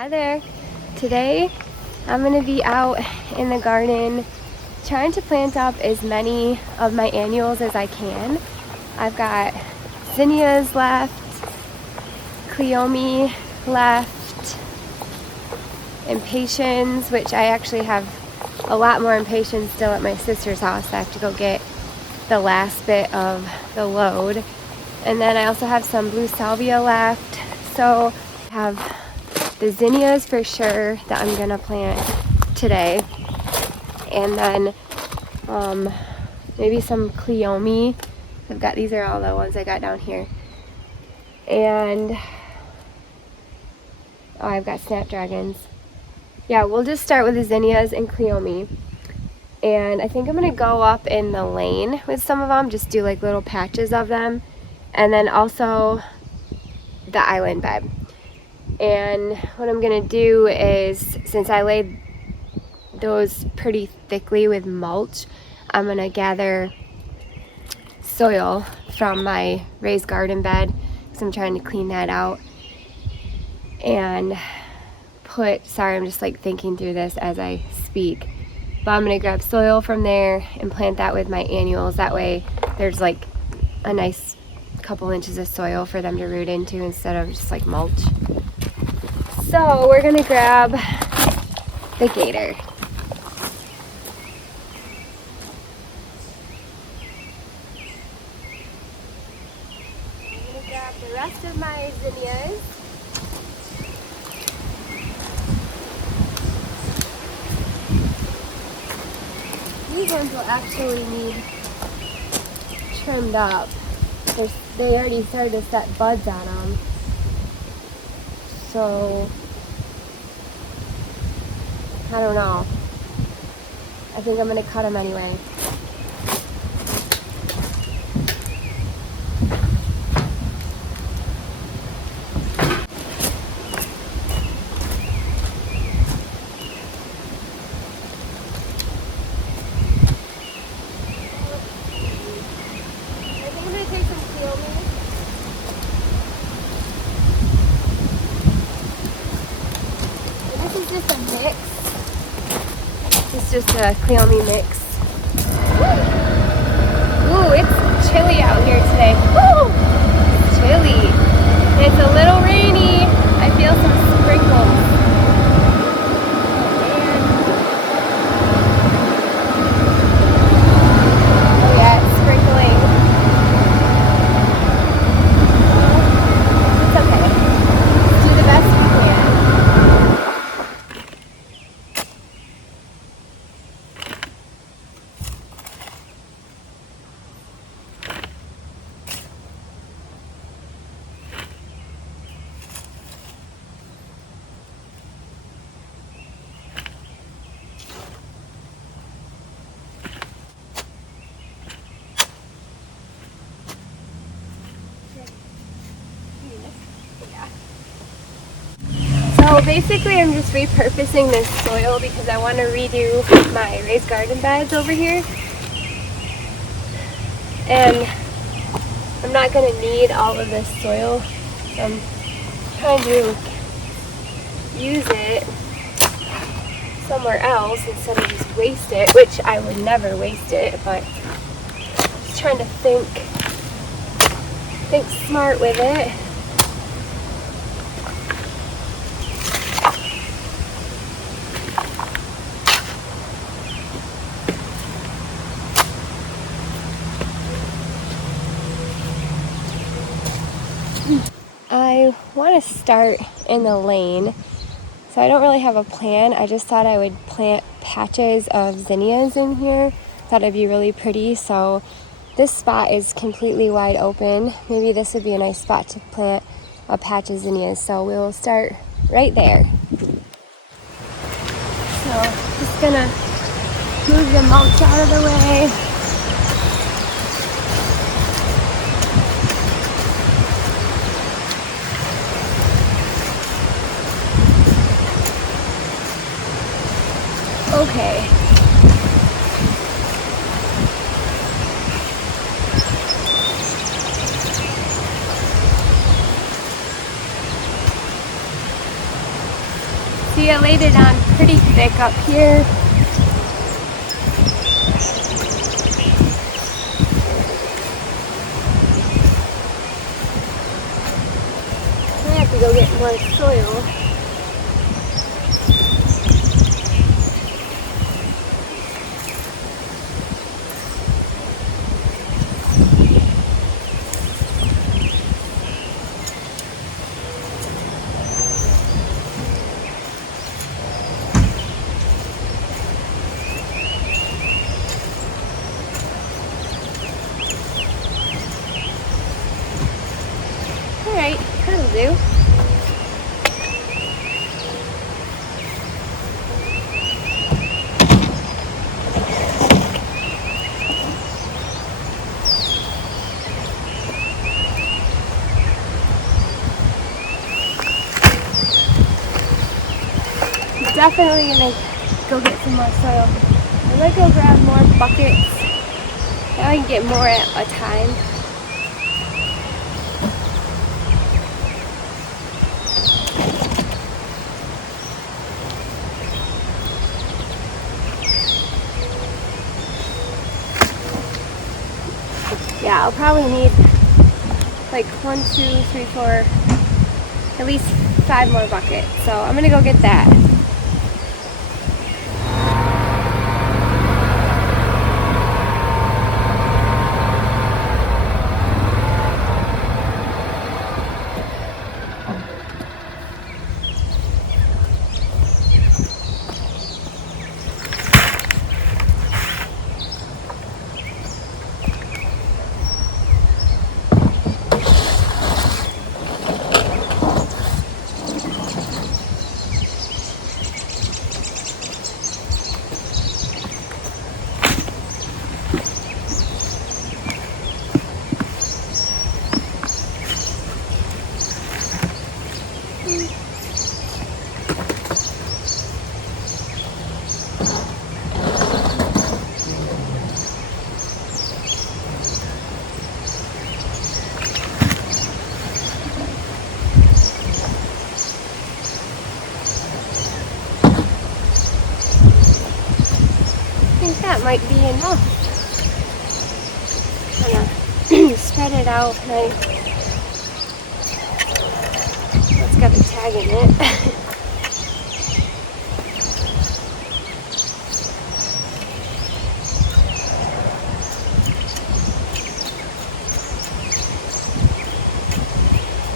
Hi there. Today I'm going to be out in the garden trying to plant up as many of my annuals as I can. I've got Zinnias left, Cleome left, impatiens, which I actually have a lot more impatiens still at my sister's house. I have to go get the last bit of the load. And then I also have some blue salvia left. So I have the zinnias for sure that I'm gonna plant today, and then maybe some Cleome. These are all the ones I got down here, and I've got Snapdragons. Yeah, we'll just start with the zinnias and Cleome, and I think I'm gonna go up in the lane with some of them, just do like little patches of them, and then also the island bed. And what I'm gonna do is, since I laid those pretty thickly with mulch, I'm gonna gather soil from my raised garden bed because I'm trying to clean that out, and sorry, I'm just like thinking through this as I speak, but I'm gonna grab soil from there and plant that with my annuals. That way there's like a nice couple inches of soil for them to root into instead of just like mulch. So we're gonna grab the gator. I'm gonna grab the rest of my zinnias. These ones will actually need trimmed up. They already started to set buds on them. So I don't know. I think I'm gonna cut them anyway. I think I'm gonna take some Cleome. And this is just a mix. It's just a Cleome mix. Ooh, it's chilly out here today. Woo! It's chilly. It's a little rainy. I feel some sprinkles. Oh yeah, it's sprinkling. It's okay. Let's do the best we can. So basically I'm just repurposing this soil because I want to redo my raised garden beds over here. And I'm not going to need all of this soil, so I'm trying to use it somewhere else instead of just waste it, which I would never waste it, but just trying to think smart with it. I want to start in the lane, so I don't really have a plan. I just thought I would plant patches of zinnias in here. Thought it'd be really pretty, so this spot is completely wide open. Maybe this would be a nice spot to plant a patch of zinnias, so we'll start right there. So just gonna move the mulch out of the way. Okay. See, it laid it on pretty thick up here. I have to go get more soil. Alright, that'll do. Definitely gonna go get some more soil. I might go grab more buckets. Now I can get more at a time. Yeah, I'll probably need like 1, 2, 3, 4, at least 5 more buckets. So I'm gonna go get that. That might be enough. Kind of spread it out. It's got a tag in it.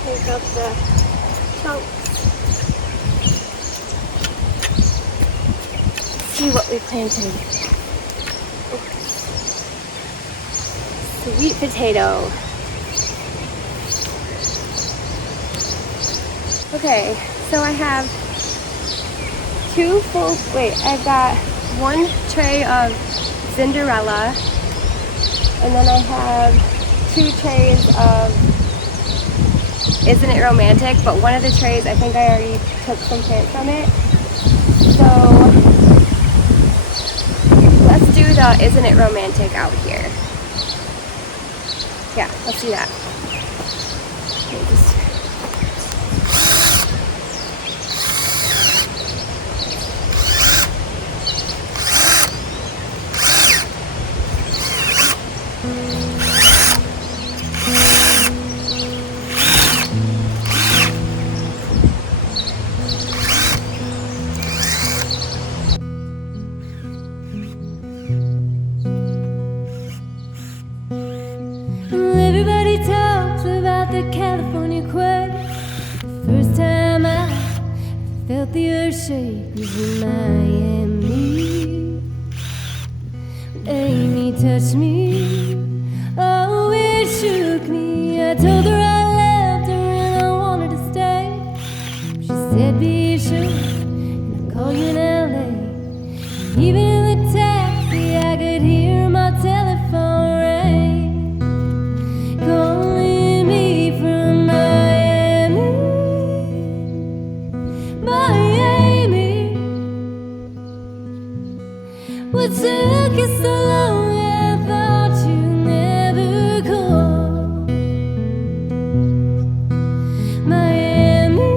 Take up the chunks. See what we planted. Sweet potato. Okay, so I have I've got 1 tray of Cinderella, and then I have 2 trays of Isn't It Romantic, but one of the trays, I think I already took some plants from it. So let's do the Isn't It Romantic out here. Yeah, let's do that. Okay, just everybody talks about the California quake. The first time I felt the earth shake was in Miami. When Amy touched me, oh, it shook me. I told her I loved her and I wanted to stay. She said, be sure, and I'll call you in LA. Even in the taxi, I could hear my telephone ring, calling me from Miami. Miami, what took you so long? I thought you never called. Miami,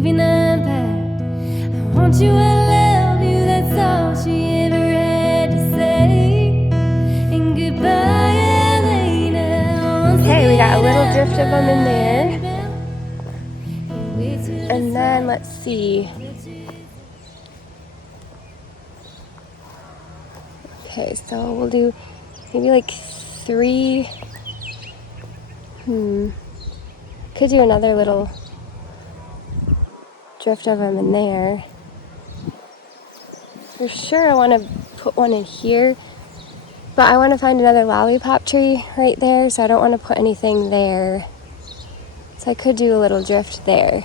leaving unpacked. I want you, I love you, that's all she ever had to say. And goodbye, Elena. Okay, we got a little drift of them in there. And then let's see. Okay, so we'll do maybe like 3. Could do another little drift of them in there. For sure I want to put one in here, but I want to find another lollipop tree right there, so I don't want to put anything there. So I could do a little drift there.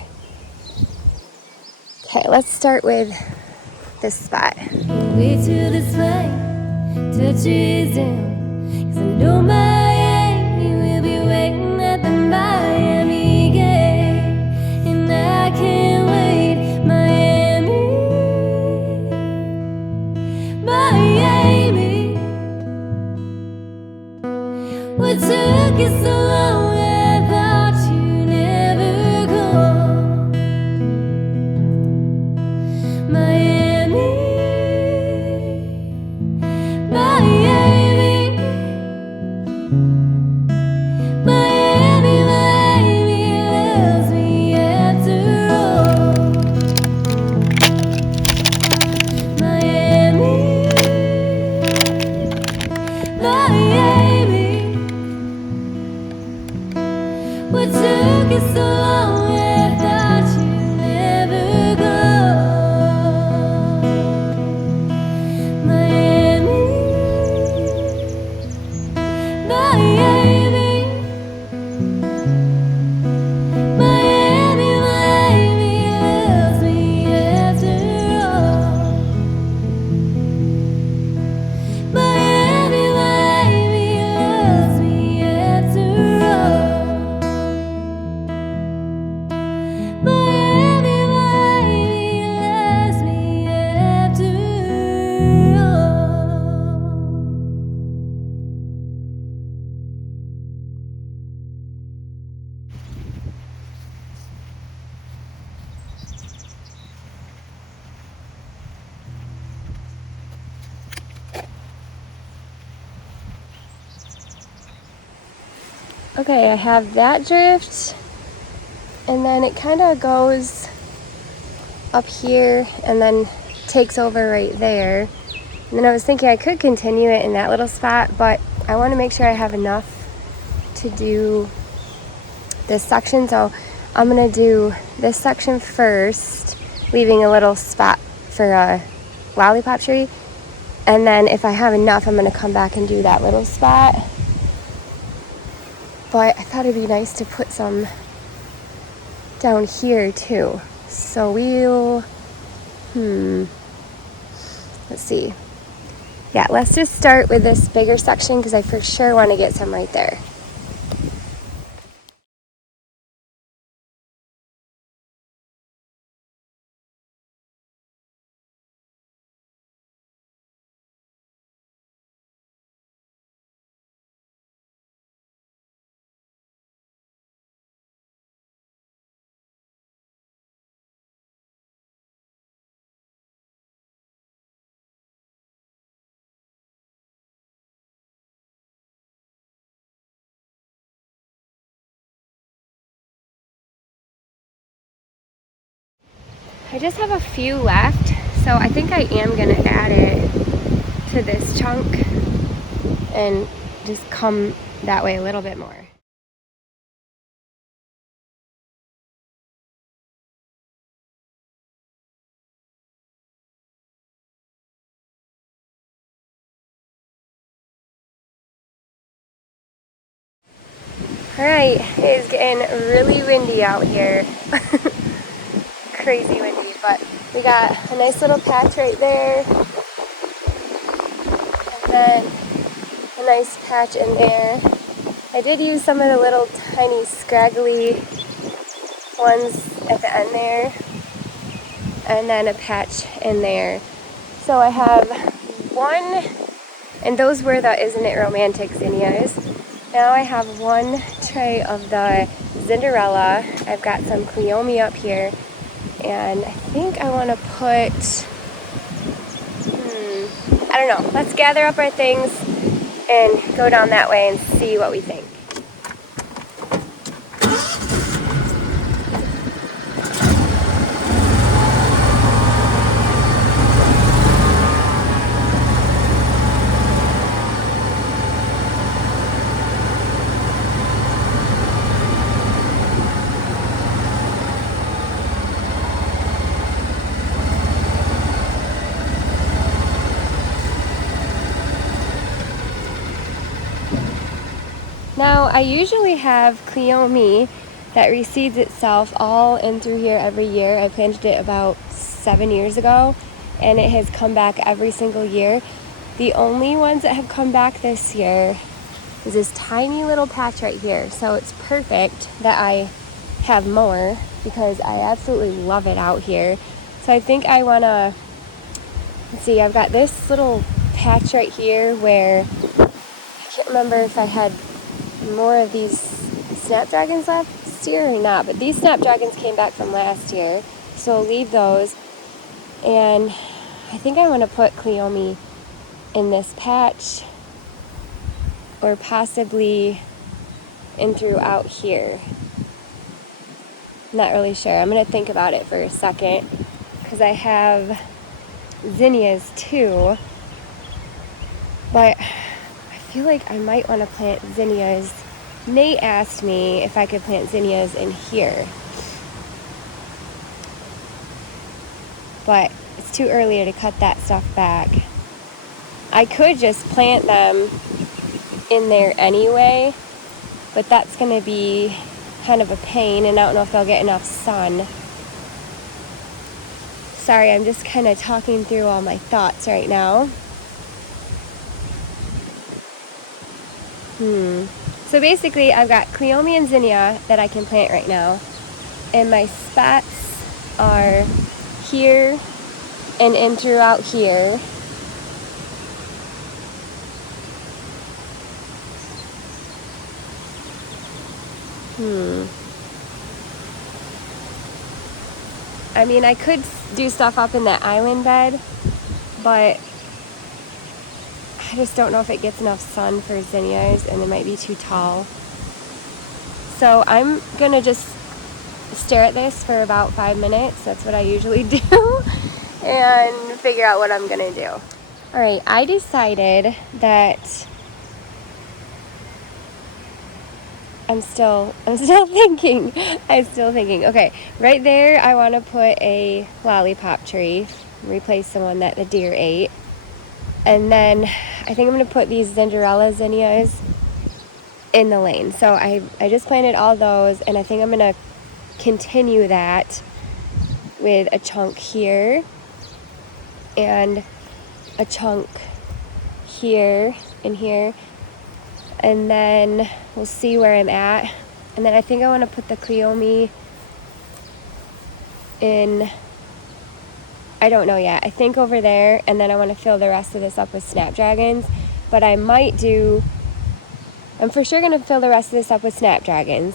Okay, let's start with this spot. Way to this flame touches down, 'cause I know Miami will be waiting at the Miami gate, and I can't wait. Miami, Miami, what took you so long? I thought you never go. Miami, Miami, Miami, Miami loves me after all. Miami, Miami, what took you so long? I thought you never go. Miami, Miami, Miami, Miami loves me after all. Miami, Miami loves me after all. Miami, Miami loves me after all. Okay, I have that drift, and then it kind of goes up here and then takes over right there. And then I was thinking I could continue it in that little spot, but I want to make sure I have enough to do this section, so I'm gonna do this section first, leaving a little spot for a lollipop tree, and then if I have enough I'm gonna come back and do that little spot. But I thought it'd be nice to put some down here too, so we'll let's see. Yeah, let's just start with this bigger section because I for sure want to get some right there. I just have a few left, so I think I am going to add it to this chunk and just come that way a little bit more. Alright, it is getting really windy out here. Crazy windy, but we got a nice little patch right there, and then a nice patch in there. I did use some of the little tiny scraggly ones at the end there, and then a patch in there. So I have one, and those were the Isn't It Romantic zinnias. Now I have one tray of the Cinderella. I've got some Cleome up here, And I think I want to put, I don't know. Let's gather up our things and go down that way and see what we think. Now, I usually have Cleome that reseeds itself all in through here every year. I planted it about 7 years ago, and it has come back every single year. The only ones that have come back this year is this tiny little patch right here. So it's perfect that I have more because I absolutely love it out here. So I think I want to, let's see, I've got this little patch right here where I can't remember if I had more of these Snapdragons last year or not, but these Snapdragons came back from last year, so I'll leave those. And I think I want to put Cleome in this patch, or possibly in throughout here. I'm not really sure. I'm going to think about it for a second, because I have Zinnias too, but I feel like I might want to plant Zinnias. Nate asked me if I could plant Zinnias in here, but it's too early to cut that stuff back. I could just plant them in there anyway, but that's going to be kind of a pain, and I don't know if they'll get enough sun. Sorry, I'm just kind of talking through all my thoughts right now. So basically, I've got Cleome and Zinnia that I can plant right now, and my spots are here and in throughout here. I mean, I could do stuff up in that island bed, but I just don't know if it gets enough sun for Zinnias, and it might be too tall. So I'm gonna just stare at this for about 5 minutes. That's what I usually do, and figure out what I'm gonna do. All right, I decided that I'm still thinking. Okay, right there, I want to put a lollipop tree, replace the one that the deer ate. And then I think I'm going to put these Cinderella zinnias in the lane. So I just planted all those, and I think I'm going to continue that with a chunk here and a chunk here and here. And then we'll see where I'm at. And then I think I want to put the Cleome in, I don't know yet. I think over there, and then I want to fill the rest of this up with Snapdragons. But I might do, I'm for sure going to fill the rest of this up with Snapdragons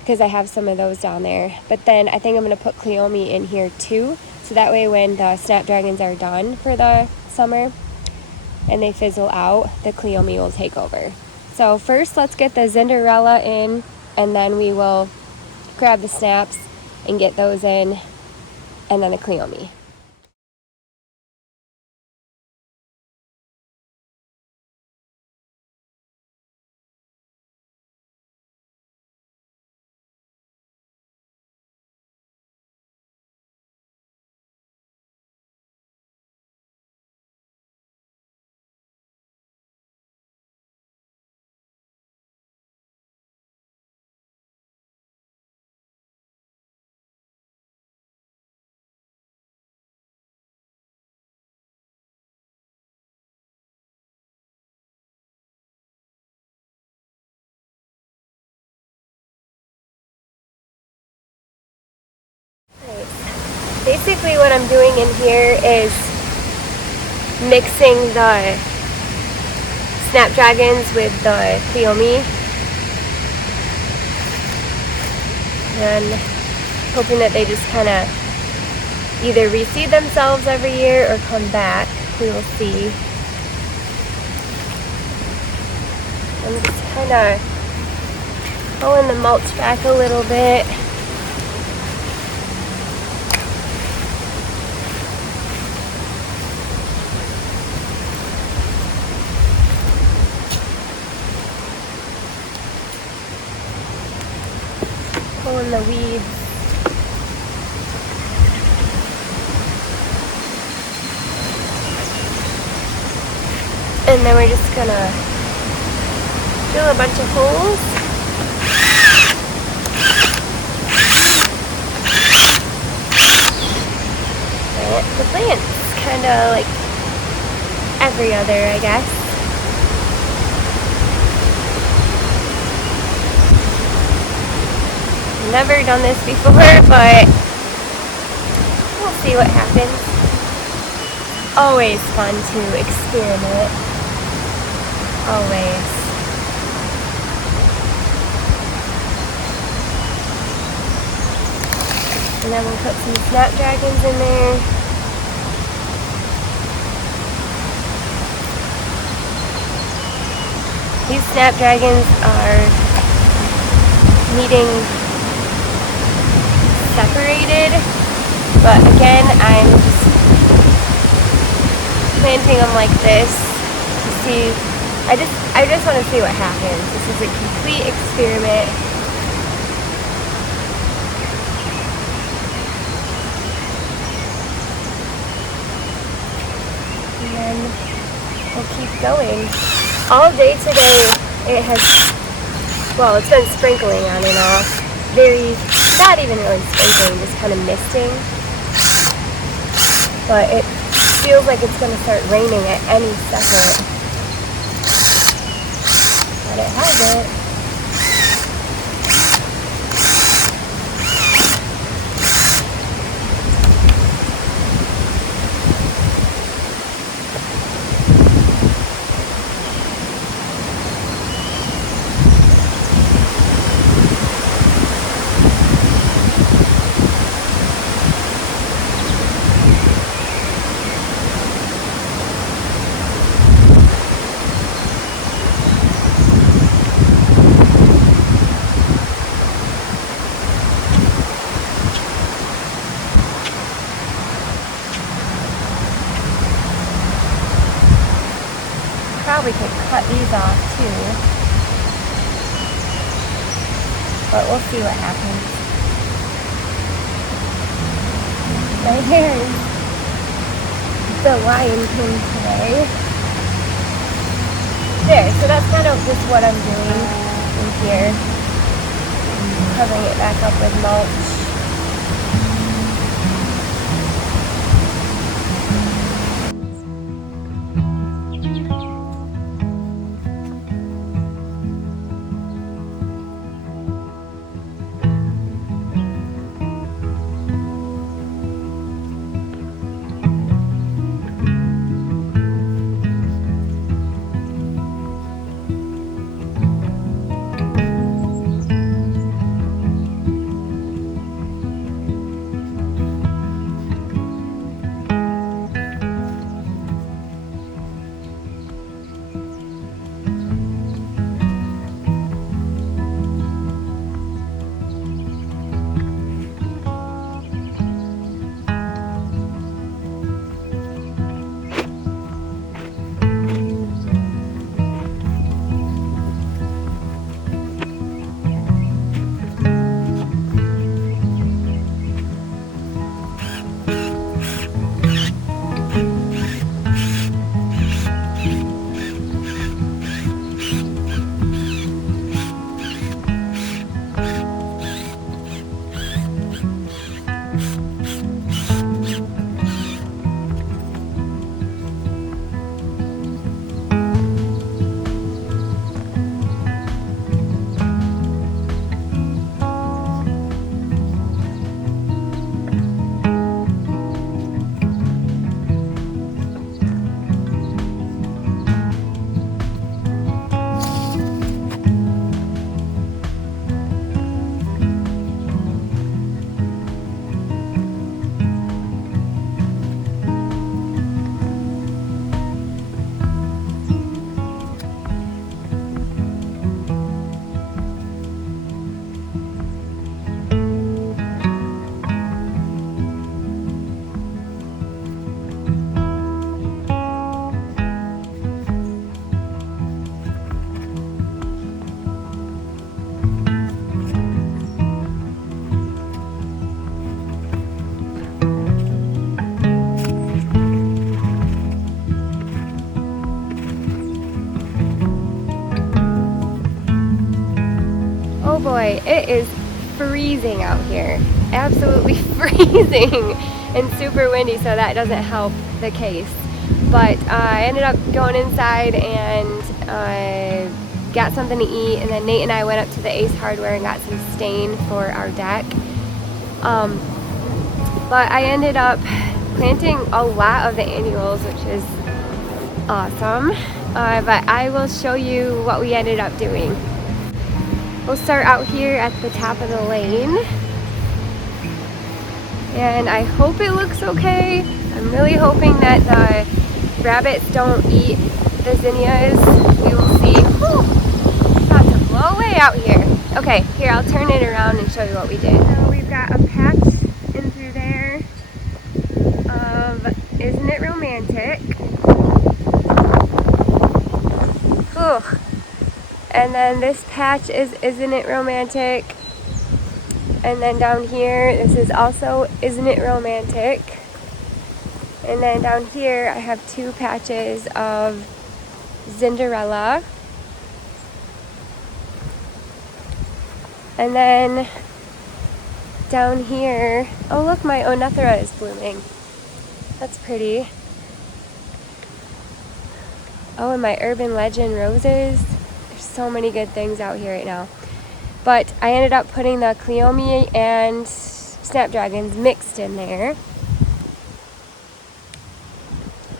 because I have some of those down there. But then I think I'm going to put Cleome in here too. So that way when the Snapdragons are done for the summer and they fizzle out, the Cleome will take over. So first, let's get the Cinderella in, and then we will grab the snaps and get those in, and then the Cleome. Basically what I'm doing in here is mixing the Snapdragons with the Cleome and hoping that they just kind of either reseed themselves every year or come back. We will see. I'm just kind of pulling the mulch back a little bit. Pulling the weeds. And then we're just gonna drill a bunch of holes. Plant the plants, kind of like every other, I guess. Never done this before, but we'll see what happens. Always fun to experiment. Always. And then we'll put some Snapdragons in there. These Snapdragons are needing separated, but again, I'm just planting them like this to see. I just want to see what happens. This is a complete experiment. And then we'll keep going. All day today it has, well, it's been sprinkling on and off. Not even really sprinkling, just kind of misting. But it feels like it's going to start raining at any second. But it hasn't. Probably could cut these off too, but we'll see what happens. My hair is the Lion King today. There, so that's kind of just what I'm doing in here. Covering it back up with mulch. boy, it is freezing out here. Absolutely freezing and super windy, so that doesn't help the case. But I ended up going inside and got something to eat, and then Nate and I went up to the Ace Hardware and got some stain for our deck. But I ended up planting a lot of the annuals, which is awesome. But I will show you what we ended up doing. We'll start out here at the top of the lane. And I hope it looks okay. I'm really hoping that the rabbits don't eat the zinnias. We will see. Whew, about to blow away out here. Okay, here, I'll turn it around and show you what we did. So we've got a patch in through there of Isn't It Romantic? Whew. And then this patch is Isn't It Romantic? And then down here, this is also Isn't It Romantic? And then down here, I have two patches of Cinderella. And then down here, oh look, my Onethera is blooming. That's pretty. Oh, and my Urban Legend roses. There's so many good things out here right now. But I ended up putting the Cleome and Snapdragons mixed in there.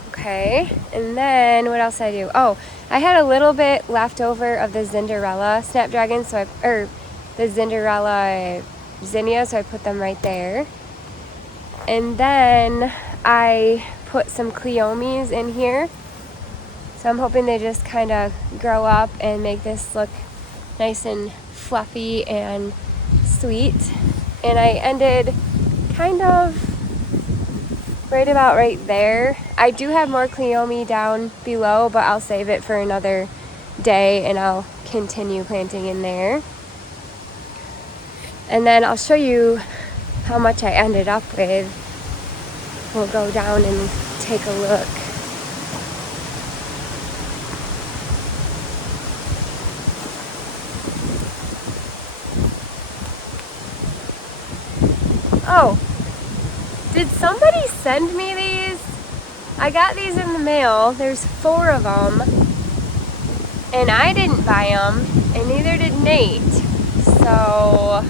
Okay, and then what else did I do? Oh, I had a little bit left over of the Cinderella Snapdragons, the Cinderella Zinnias, so I put them right there. And then I put some Cleomes in here. So I'm hoping they just kind of grow up and make this look nice and fluffy and sweet. And I ended kind of right about right there. I do have more Cleome down below, but I'll save it for another day and I'll continue planting in there. And then I'll show you how much I ended up with. We'll go down and take a look. Oh, did somebody send me these? I got these in the mail. There's 4 of them. And I didn't buy them, and neither did Nate. So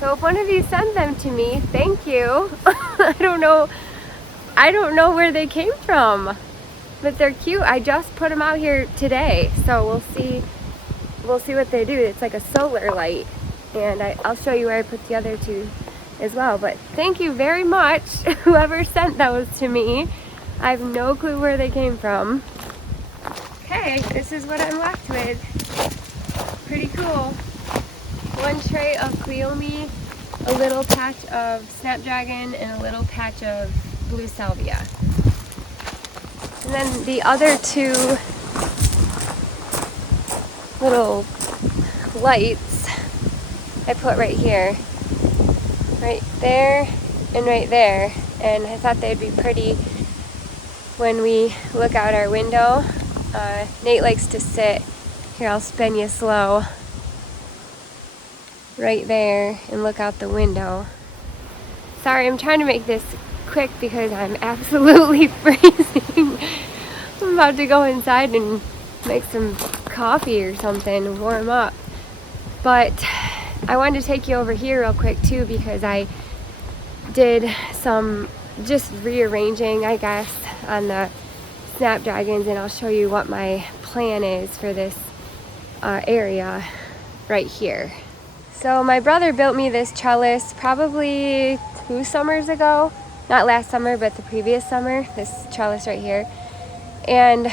if one of you sent them to me, thank you. I don't know where they came from, but they're cute. I just put them out here today, so we'll see what they do. It's like a solar light, and I'll show you where I put the other 2 as well. But thank you very much, whoever sent those to me. I have no clue where they came from. Okay, this is what I'm left with. Pretty cool. 1 tray of Cleome, a little patch of Snapdragon, and a little patch of blue salvia. And then the other 2 little lights I put right here. Right there and right there. And I thought they'd be pretty when we look out our window. Nate likes to sit, here I'll spin you slow, right there and look out the window. Sorry, I'm trying to make this quick because I'm absolutely freezing. I'm about to go inside and make some coffee or something and warm up. But I wanted to take you over here real quick too, because I did some just rearranging, I guess, on the Snapdragons, and I'll show you what my plan is for this area right here. So my brother built me this trellis probably 2 summers ago. Not last summer, but the previous summer, this trellis right here. And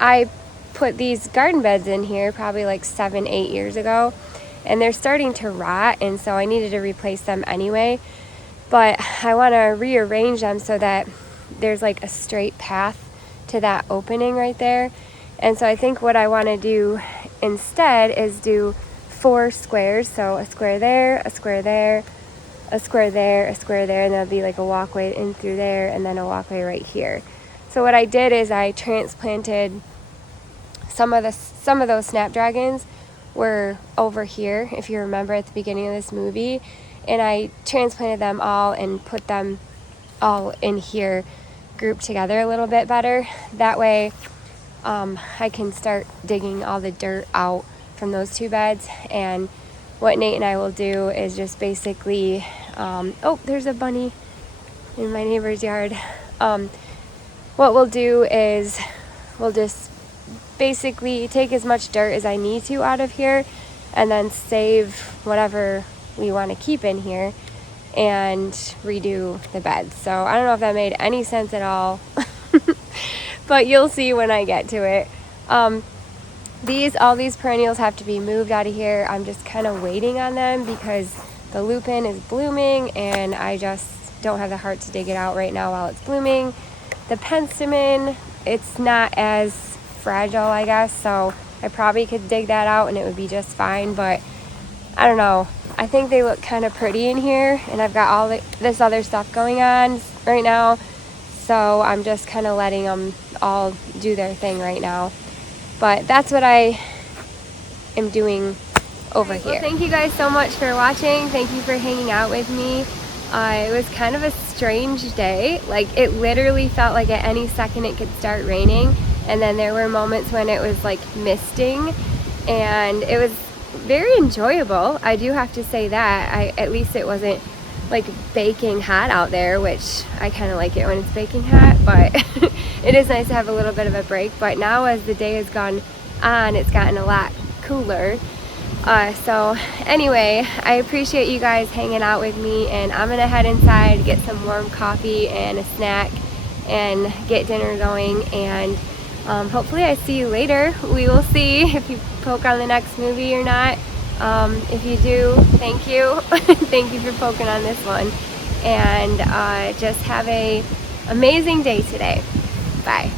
I put these garden beds in here probably like 7-8 years ago, and they're starting to rot, and so I needed to replace them anyway. But I want to rearrange them so that there's like a straight path to that opening right there. And so I think what I want to do instead is do 4 squares. So a square there, a square there, a square there, a square there, and there'll be like a walkway in through there, and then a walkway right here. So what I did is I transplanted some of those Snapdragons were over here, if you remember at the beginning of this movie, and I transplanted them all and put them all in here grouped together a little bit better. That way I can start digging all the dirt out from those two beds. And what Nate and I will do is just basically oh, there's a bunny in my neighbor's yard. What we'll do is we'll just basically take as much dirt as I need to out of here and then save whatever we want to keep in here and redo the beds. So I don't know if that made any sense at all, but you'll see when I get to it. All these perennials have to be moved out of here. I'm just kind of waiting on them because the lupin is blooming and I just don't have the heart to dig it out right now while it's blooming. The penstemon, it's not as fragile, I guess, so I probably could dig that out and it would be just fine, but I don't know. I think they look kind of pretty in here, and I've got all this other stuff going on right now, so I'm just kind of letting them all do their thing right now. But that's what I am doing over here. Well, thank you guys so much for watching. Thank you for hanging out with me. It was kind of a strange day. Like, it literally felt like at any second it could start raining, and then there were moments when it was like misting, and it was very enjoyable. I do have to say that. At least it wasn't like baking hot out there, which I kind of like it when it's baking hot, but it is nice to have a little bit of a break. But now as the day has gone on, it's gotten a lot cooler. So anyway, I appreciate you guys hanging out with me, and I'm gonna head inside, get some warm coffee and a snack and get dinner going, and hopefully I see you later. We will see if you poke on the next movie or not. If you do, thank you. Thank you for poking on this one, and just have a amazing day today. Bye.